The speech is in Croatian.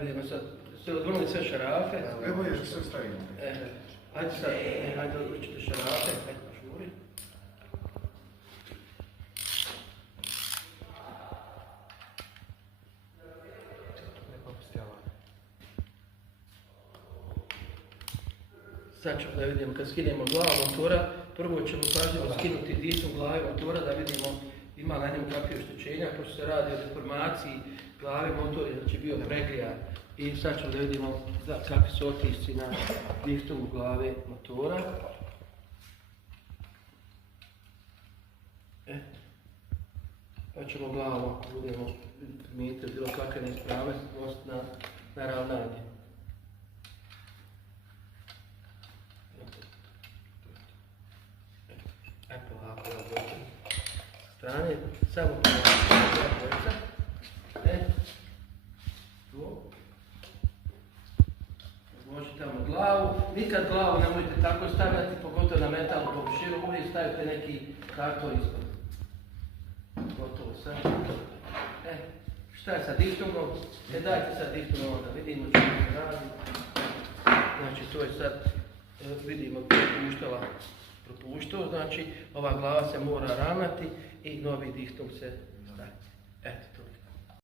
Vidimo sad, ste odvrnuli sve šarafe. Evo je, sve stavimo. Hajde sad, hajde odvrćite šarafe, hajde požuri. Sad ćemo da vidimo kad skinemo glavu motora, prvo ćemo pažljivo skinuti disnu glave motora da vidimo ima na njemu kakve oštećenja, pošto se radi o deformaciji glave motora, znači bio pregrijan. I sad ćemo da vidimo kakvi su otisci na diftovu glave motora. Pa ćemo glavom, budemo primijetiti bilo kakve neispravnosti na ravnanje. Polako, strane, samo polako, možete tamo glavu, nikad glavu nemojte tako stavljati, pogotovo na metalnu površinu, uvijek stavite neki karton ispod. Gotovo sad. Šta je sa diftungom? Dajte sad diftungom da vidimo što se radi. Znači to je sad, vidimo propuštao, znači ova glava se mora ravnati i novi diftung se